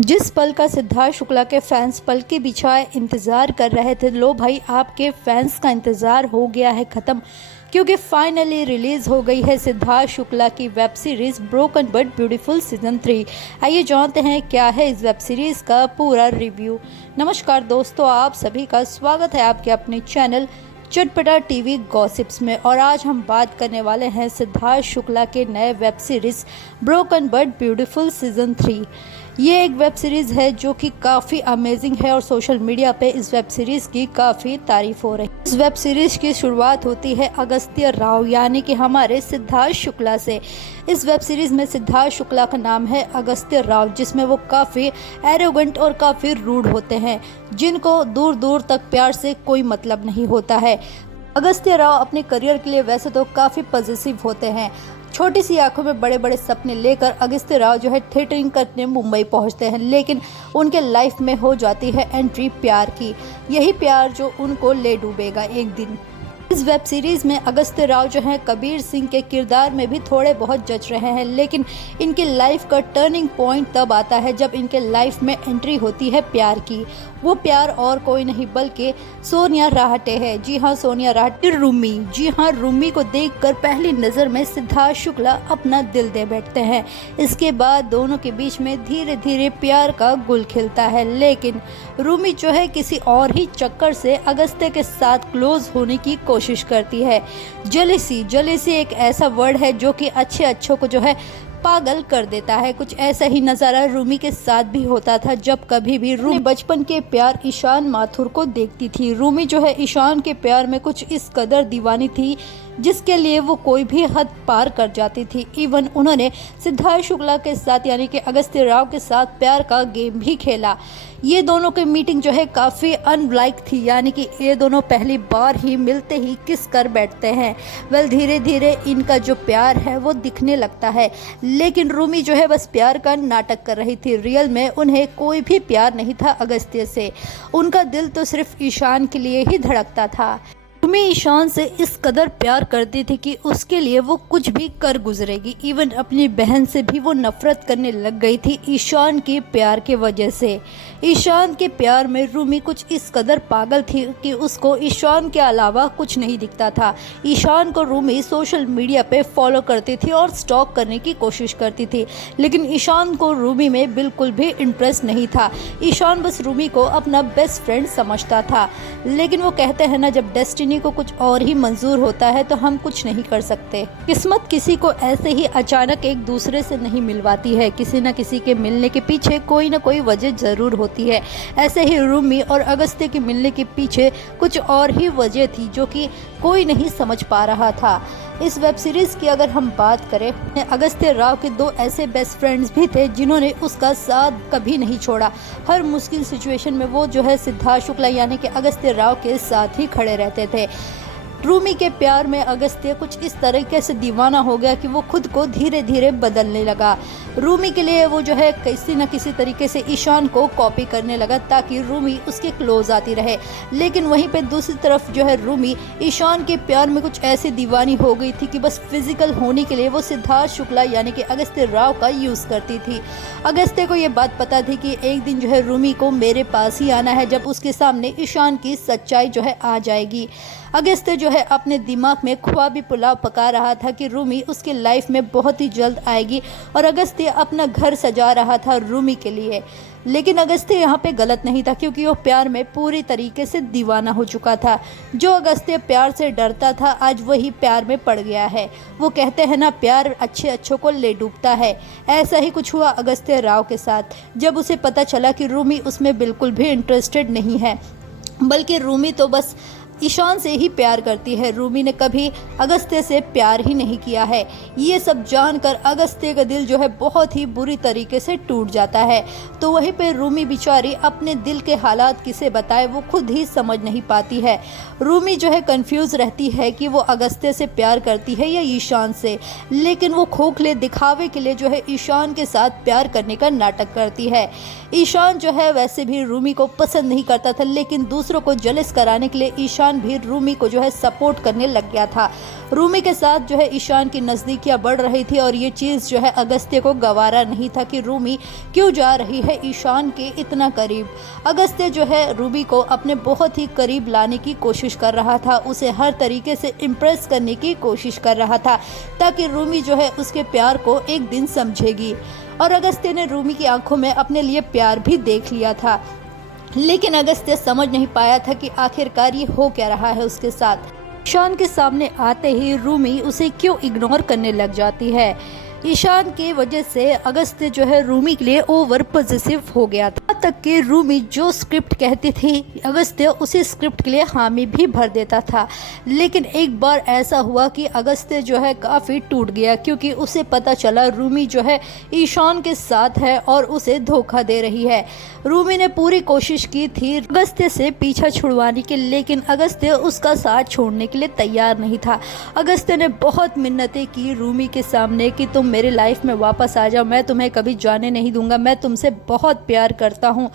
जिस पल का सिद्धार्थ शुक्ला के फैंस पल के बिछाए इंतज़ार कर रहे थे, लो भाई आपके फैंस का इंतज़ार हो गया है ख़त्म, क्योंकि फाइनली रिलीज़ हो गई है सिद्धार्थ शुक्ला की web series broken but beautiful season 3। आइए जानते हैं क्या है इस वेब सीरीज़ का पूरा रिव्यू। नमस्कार दोस्तों, आप सभी का स्वागत है आपके अपने चैनल चटपटा टीवी गॉसिप्स में। और आज हम बात करने वाले हैं सिद्धार्थ शुक्ला के नए web series broken but beautiful season 3। ये एक वेब सीरीज़ है जो कि काफ़ी अमेजिंग है और सोशल मीडिया पे इस वेब सीरीज़ की काफ़ी तारीफ हो रही है। इस वेब सीरीज़ की शुरुआत होती है अगस्त्य राव यानी कि हमारे सिद्धार्थ शुक्ला से। इस वेब सीरीज़ में सिद्धार्थ शुक्ला का नाम है अगस्त्य राव, जिसमें वो काफ़ी एरोगेंट और काफ़ी रूड होते हैं, जिनको दूर दूर तक प्यार से कोई मतलब नहीं होता है। अगस्त्य राव अपने करियर के लिए वैसे तो काफ़ी पॉजिटिव होते हैं। छोटी सी आंखों में बड़े बड़े सपने लेकर अगस्त्य राव जो है थिएटरिंग करने मुंबई पहुंचते हैं, लेकिन उनके लाइफ में हो जाती है एंट्री प्यार की। यही प्यार जो उनको ले डूबेगा एक दिन। इस वेब सीरीज़ में अगस्त्य राव जो हैं कबीर सिंह के किरदार में भी थोड़े बहुत जच रहे हैं, लेकिन इनकी लाइफ का टर्निंग पॉइंट तब आता है जब इनके लाइफ में एंट्री होती है प्यार की। वो प्यार और कोई नहीं बल्कि सोनिया राहटे है। जी हाँ, सोनिया राहटे रूमी। जी हाँ, रूमी को देखकर पहली नज़र में सिद्धार्थ शुक्ला अपना दिल दे बैठते हैं। इसके बाद दोनों के बीच में धीरे धीरे प्यार का गुल खिलता है, लेकिन रूमी जो है किसी और ही चक्कर से अगस्त्य के साथ क्लोज होने की कोशिश करती है। जेलेसी एक ऐसा वर्ड है जो कि अच्छों को जो है पागल कर देता है। कुछ ऐसा ही नज़ारा रूमी के साथ भी होता था जब कभी भी रूमी बचपन के प्यार ईशान माथुर को देखती थी। रूमी जो है ईशान के प्यार में कुछ इस कदर दीवानी थी जिसके लिए वो कोई भी हद पार कर जाती थी। इवन उन्होंने सिद्धार्थ शुक्ला के साथ यानी कि अगस्त्य राव के साथ प्यार का गेम भी खेला। ये दोनों की मीटिंग जो है काफ़ी अनलाइक थी, यानी कि ये दोनों पहली बार ही मिलते ही किस कर बैठते हैं। धीरे धीरे इनका जो प्यार है वो दिखने लगता है, लेकिन रूमी जो है बस प्यार का नाटक कर रही थी। रियल में उन्हें कोई भी प्यार नहीं था अगस्त्य से। उनका दिल तो सिर्फ ईशान के लिए ही धड़कता था। रूमी ईशान से इस कदर प्यार करती थी कि उसके लिए वो कुछ भी कर गुजरेगी। इवन अपनी बहन से भी वो नफरत करने लग गई थी ईशान के प्यार के वजह से। ईशान के प्यार में रूमी कुछ इस कदर पागल थी कि उसको ईशान के अलावा कुछ नहीं दिखता था। ईशान को रूमी सोशल मीडिया पे फॉलो करती थी और स्टॉक करने की कोशिश करती थी, लेकिन ईशान को रूमी में बिल्कुल भी इंटरेस्ट नहीं था। ईशान बस रूमी को अपना बेस्ट फ्रेंड समझता था, लेकिन वो कहते हैं ना, जब डेस्टिनी को कुछ और ही मंजूर होता है तो हम कुछ नहीं कर सकते। किस्मत किसी को ऐसे ही अचानक एक दूसरे से नहीं मिलवाती है, किसी न किसी के मिलने के पीछे कोई ना कोई वजह जरूर होती है। ऐसे ही रूमी और अगस्त्य के मिलने के पीछे कुछ और ही वजह थी जो कि कोई नहीं समझ पा रहा था। इस वेब सीरीज़ की अगर हम बात करें, अगस्त्य राव के दो ऐसे बेस्ट फ्रेंड्स भी थे जिन्होंने उसका साथ कभी नहीं छोड़ा। हर मुश्किल सिचुएशन में वो जो है सिद्धार्थ शुक्ला यानी कि अगस्त्य राव के साथ ही खड़े रहते थे। रूमी के प्यार में अगस्त्य कुछ इस तरीके से दीवाना हो गया कि वो खुद को धीरे धीरे बदलने लगा। रूमी के लिए वो जो है किसी न किसी तरीके से ईशान को कॉपी करने लगा ताकि रूमी उसके क्लोज आती रहे। लेकिन वहीं पे दूसरी तरफ जो है रूमी ईशान के प्यार में कुछ ऐसी दीवानी हो गई थी कि बस फिजिकल होने के लिए वो सिद्धार्थ शुक्ला यानी कि अगस्त्य राव का यूज़ करती थी। अगस्त्य को ये बात पता थी कि एक दिन जो है रूमी को मेरे पास ही आना है, जब उसके सामने ईशान की सच्चाई जो है आ जाएगी। अगस्त्य जो है अपने दिमाग में ख्वाबी पुलाव पका रहा था कि रूमी उसके लाइफ में बहुत ही जल्द आएगी, और अगस्त्य अपना घर सजा रहा था रूमी के लिए। लेकिन अगस्त्य यहाँ पे गलत नहीं था, क्योंकि वो प्यार में पूरी तरीके से दीवाना हो चुका था। जो अगस्त्य प्यार से डरता था आज वही प्यार में पड़ गया है। वो कहते हैं ना, प्यार अच्छों को ले डूबता है। ऐसा ही कुछ हुआ अगस्त्य राव के साथ। जब उसे पता चला कि रूमी उसमें बिल्कुल भी इंटरेस्टेड नहीं है, बल्कि रूमी तो बस ईशान से ही प्यार करती है, रूमी ने कभी अगस्त्य से प्यार ही नहीं किया है। ये सब जानकर अगस्त्य का दिल जो है बहुत ही बुरी तरीके से टूट जाता है। तो वहीं पे रूमी बेचारी अपने दिल के हालात किसे बताए, वो खुद ही समझ नहीं पाती है। रूमी जो है कंफ्यूज रहती है कि वो अगस्त्य से प्यार करती है या ईशान से, लेकिन वो खोखले दिखावे के लिए जो है ईशान के साथ प्यार करने का नाटक करती है। ईशान जो है वैसे भी रूमी को पसंद नहीं करता था, लेकिन दूसरों को जलस कराने के लिए ईशान ईशान भी रूमी को जो है सपोर्ट करने लग गया था। रूमी के साथ जो है ईशान की नज़दीकियाँ बढ़ रही थी और ये चीज़ जो है अगस्त्य को गवारा नहीं था कि रूमी क्यों जा रही है ईशान के इतना करीब। अगस्त्य जो है रूमी को अपने बहुत ही करीब लाने की कोशिश कर रहा था, उसे हर तरीके से इम्प्रेस करने की कोशिश कर रहा था ताकि रूमी जो है उसके प्यार को एक दिन समझेगी। और अगस्त्य ने रूमी की आंखों में अपने लिए प्यार भी देख लिया था, लेकिन अगस्त्य समझ नहीं पाया था कि आखिरकार ये हो क्या रहा है उसके साथ। ईशान के सामने आते ही रूमी उसे क्यों इग्नोर करने लग जाती है। ईशान की वजह से अगस्त्य जो है रूमी के लिए ओवर पॉजिटिव हो गया था, यहाँ तक कि रूमी जो स्क्रिप्ट कहती थी अगस्त्य उसी स्क्रिप्ट के लिए हामी भी भर देता था। लेकिन एक बार ऐसा हुआ कि अगस्त्य जो है काफ़ी टूट गया, क्योंकि उसे पता चला रूमी जो है ईशान के साथ है और उसे धोखा दे रही है। रूमी ने पूरी कोशिश की थी अगस्त्य से पीछा छुड़वाने की, लेकिन अगस्त्य उसका साथ छोड़ने के लिए तैयार नहीं था। अगस्त्य ने बहुत मिन्नतें की रूमी के सामने कि तुम मेरी लाइफ में वापस आ जाओ, मैं तुम्हें कभी जाने नहीं दूंगा, मैं तुमसे बहुत प्यार करता हूँ।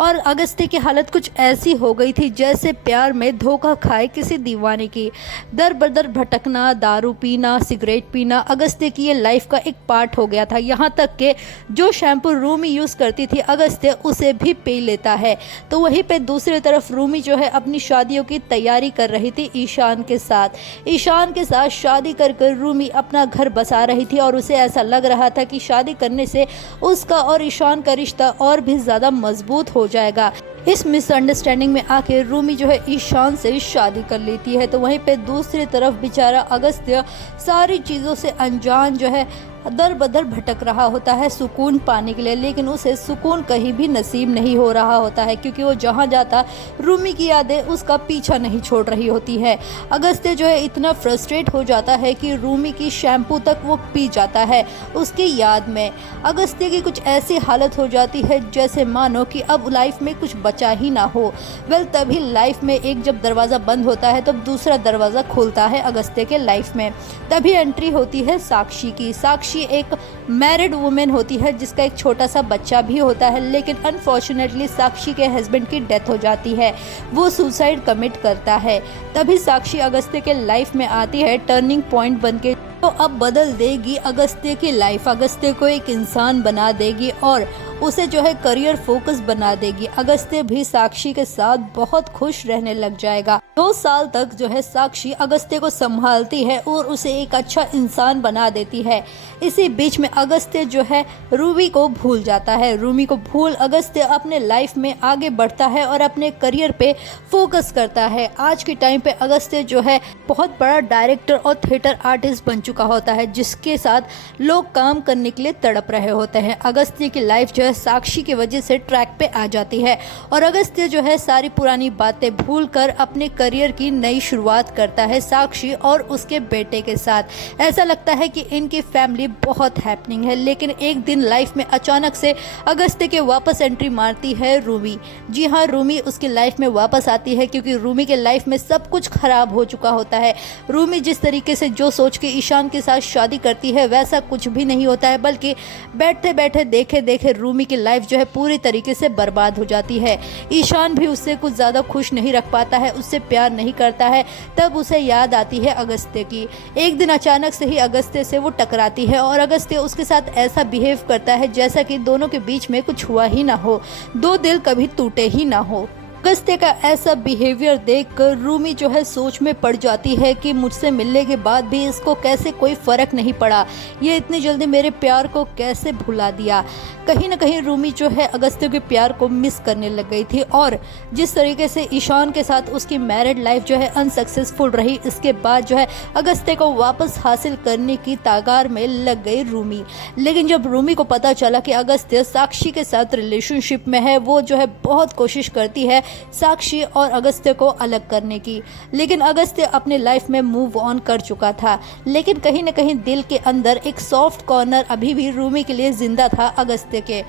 और अगस्त्य की हालत कुछ ऐसी हो गई थी जैसे प्यार में धोखा खाए किसी दीवाने की। दर बदर भटकना, दारू पीना, सिगरेट पीना अगस्त्य की ये लाइफ का एक पार्ट हो गया था। यहाँ तक कि जो शैम्पू रूमी यूज़ करती थी अगस्त्य उसे भी पी लेता है। तो वहीं पे दूसरी तरफ रूमी जो है अपनी शादियों की तैयारी कर रही थी ईशान के साथ। ईशान के साथ शादी कर कर रूमी अपना घर बसा रही थी और उसे ऐसा लग रहा था कि शादी करने से उसका और ईशान का रिश्ता और भी ज़्यादा मजबूत हो जाएगा। इस मिसअंडरस्टैंडिंग में आके रूमी जो है ईशान से शादी कर लेती है। तो वहीं पे दूसरी तरफ बेचारा अगस्त्य सारी चीज़ों से अनजान जो है दर बदर भटक रहा होता है सुकून पाने के लिए, लेकिन उसे सुकून कहीं भी नसीब नहीं हो रहा होता है, क्योंकि वो जहाँ जाता रूमी की यादें उसका पीछा नहीं छोड़ रही होती है। अगस्त्य जो है इतना फ्रस्ट्रेट हो जाता है कि रूमी की शैम्पू तक वो पी जाता है उसकी याद में। अगस्त्य की कुछ ऐसी हालत हो जाती है जैसे मानो कि अब लाइफ में कुछ बचा ही ना हो। तभी लाइफ में एक जब दरवाज़ा बंद होता है तब दूसरा दरवाज़ा खुलता है अगस्त्य के लाइफ में। तभी एंट्री होती है साक्षी की। साक्षी एक मैरिड वुमेन होती है जिसका एक छोटा सा बच्चा भी होता है, लेकिन अनफॉर्चुनेटली साक्षी के हस्बैंड की डेथ हो जाती है, वो सुसाइड कमिट करता है। तभी साक्षी अगस्त्य के लाइफ में आती है टर्निंग पॉइंट बनके, तो अब बदल देगी अगस्त्य की लाइफ, अगस्त्य को एक इंसान बना देगी और उसे जो है करियर फोकस बना देगी। अगस्त्य भी साक्षी के साथ बहुत खुश रहने लग जाएगा। 2 साल तक जो है साक्षी अगस्त्य को संभालती है और उसे एक अच्छा इंसान बना देती है। इसी बीच में अगस्त्य जो है रूमी को भूल जाता है। रूमी को भूल अगस्त्य अपने लाइफ में आगे बढ़ता है और अपने करियर पे फोकस करता है। आज के टाइम पे अगस्त्य जो है बहुत बड़ा डायरेक्टर और थिएटर आर्टिस्ट बन चुका होता है, जिसके साथ लोग काम करने के लिए तड़प रहे होते हैं। अगस्त्य की लाइफ जो है साक्षी की वजह से ट्रैक पे आ जाती है और अगस्त्य जो है सारी पुरानी बातें भूलकर अपने करियर की नई शुरुआत करता है साक्षी और उसके बेटे के साथ। ऐसा लगता है कि इनकी फैमिली बहुत हैपनिंग है, लेकिन एक दिन लाइफ में अचानक से अगस्त्य के वापस एंट्री मारती है रूमी। जी हाँ, रूमी उसकी लाइफ में वापस आती है क्योंकि रूमी के लाइफ में सब कुछ खराब हो चुका होता है। रूमी जिस तरीके से जो सोच के ईशान के साथ शादी करती है वैसा कुछ भी नहीं होता है, बल्कि बैठते बैठे देखे देखे रूमी की लाइफ जो है पूरी तरीके से बर्बाद हो जाती है। ईशान भी उससे कुछ ज़्यादा खुश नहीं रख पाता है, उससे प्यार नहीं करता है। तब उसे याद आती है अगस्त्य की। एक दिन अचानक से ही अगस्त्य से वो टकराती है और अगस्त्य उसके साथ ऐसा बिहेव करता है जैसा कि दोनों के बीच में कुछ हुआ ही ना हो, 2 दिल कभी टूटे ही ना हो। अगस्त्य का ऐसा बिहेवियर देखकर रूमी जो है सोच में पड़ जाती है कि मुझसे मिलने के बाद भी इसको कैसे कोई फ़र्क नहीं पड़ा, ये इतनी जल्दी मेरे प्यार को कैसे भुला दिया। कहीं ना कहीं रूमी जो है अगस्त्य के प्यार को मिस करने लग गई थी और जिस तरीके से ईशान के साथ उसकी मैरिड लाइफ जो है अनसक्सेसफुल रही, इसके बाद जो है अगस्त्य को वापस हासिल करने की तागार में लग गई रूमी। लेकिन जब रूमी को पता चला कि अगस्त्य साक्षी के साथ रिलेशनशिप में है, वो जो है बहुत कोशिश करती है साक्षी और अगस्त्य को अलग करने की, लेकिन अगस्त्य अपने लाइफ में मूव ऑन कर चुका था। लेकिन कहीं ना कहीं दिल के अंदर एक सॉफ्ट कॉर्नर अभी भी रूमी के लिए जिंदा था अगस्त्य के।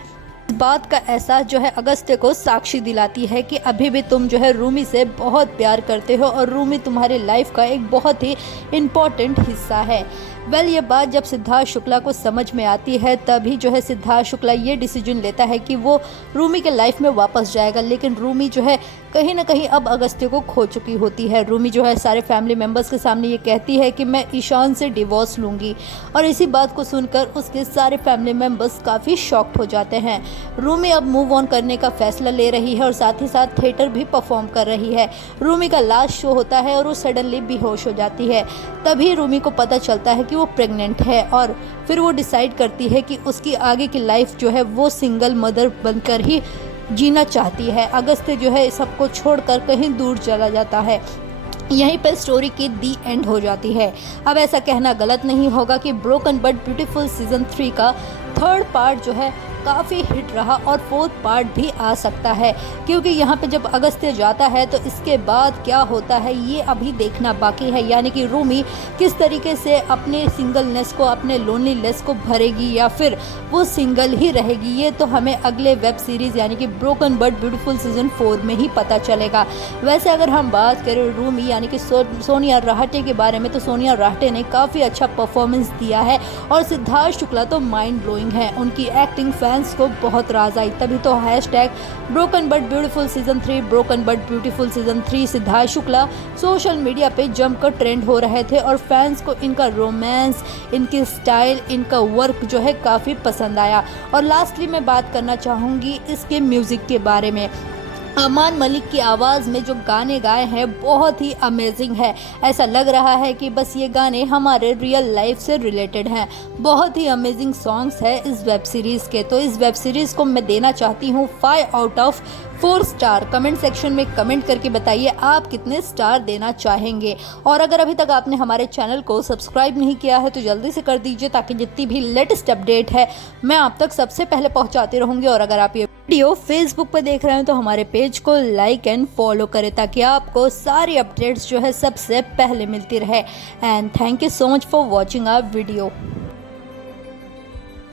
बात का एहसास जो है अगस्त्य को साक्षी दिलाती है कि अभी भी तुम जो है रूमी से बहुत प्यार करते हो और रूमी तुम्हारी लाइफ का एक बहुत ही इम्पोर्टेंट हिस्सा है। ये बात जब सिद्धार्थ शुक्ला को समझ में आती है तभी जो है सिद्धार्थ शुक्ला ये डिसीजन लेता है कि वो रूमी के लाइफ में वापस जाएगा, लेकिन रूमी जो है कहीं ना कहीं अब अगस्त्य को खो चुकी होती है। रूमी जो है सारे फैमिली मेम्बर्स के सामने ये कहती है कि मैं ईशान से डिवोर्स लूँगी, और इसी बात को सुनकर उसके सारे फैमिली मेम्बर्स काफ़ी शॉक्ड हो जाते हैं। रूमी अब मूव ऑन करने का फैसला ले रही है और साथ ही साथ थिएटर भी परफॉर्म कर रही है। रूमी का लास्ट शो होता है और वो सडनली बेहोश हो जाती है। तभी रूमी को पता चलता है कि वो प्रेग्नेंट है और फिर वो डिसाइड करती है कि उसकी आगे की लाइफ जो है वो सिंगल मदर बनकर ही जीना चाहती है। अगस्त्य जो है सबको छोड़कर कहीं दूर चला जाता है। यहीं पर स्टोरी की दी एंड हो जाती है। अब ऐसा कहना गलत नहीं होगा कि ब्रोकन बट ब्यूटीफुल सीजन 3 का 3rd पार्ट जो है काफ़ी हिट रहा और 4th पार्ट भी आ सकता है, क्योंकि यहाँ पे जब अगस्त्य जाता है तो इसके बाद क्या होता है ये अभी देखना बाकी है। यानी कि रूमी किस तरीके से अपने सिंगलनेस को, अपने लोनलीनेस को भरेगी या फिर वो सिंगल ही रहेगी, ये तो हमें अगले वेब सीरीज़ यानी कि ब्रोकन बट ब्यूटीफुल सीजन 4 में ही पता चलेगा। वैसे अगर हम बात करें रूमी यानी कि सोनिया राहटे के बारे में, तो सोनिया राहटे ने काफ़ी अच्छा परफॉर्मेंस दिया है और सिद्धार्थ शुक्ला तो माइंड ब्लोइंग है। उनकी एक्टिंग फैंस को बहुत राज आई, तभी तो hashtag broken but beautiful season 3 broken but beautiful season 3 Siddharth Shukla social media पे जमकर ट्रेंड हो रहे थे और फैंस को इनका रोमांस, इनकी स्टाइल, इनका वर्क जो है काफ़ी पसंद आया। और लास्टली मैं बात करना चाहूँगी इसके म्यूज़िक के बारे में। अमान मलिक की आवाज़ में जो गाने गाए हैं बहुत ही अमेजिंग है। ऐसा लग रहा है कि बस ये गाने हमारे रियल लाइफ से रिलेटेड हैं। बहुत ही अमेजिंग सॉन्ग्स है इस वेब सीरीज़ के। तो इस वेब सीरीज़ को मैं देना चाहती हूँ 5 out of 4 star. Comment section में कमेंट करके बताइए आप कितने स्टार देना चाहेंगे। और अगर अभी तक आपने हमारे चैनल को सब्सक्राइब नहीं किया है तो जल्दी से कर दीजिए, ताकि जितनी भी लेटेस्ट अपडेट है मैं आप तक सबसे पहले पहुंचाती रहूँगी। और अगर आप ये वीडियो फेसबुक पर देख रहे हैं तो हमारे पेज को लाइक एंड फॉलो करें, ताकि आपको सारी अपडेट्स जो है सबसे पहले मिलती रहे। And thank you so much for watching our video.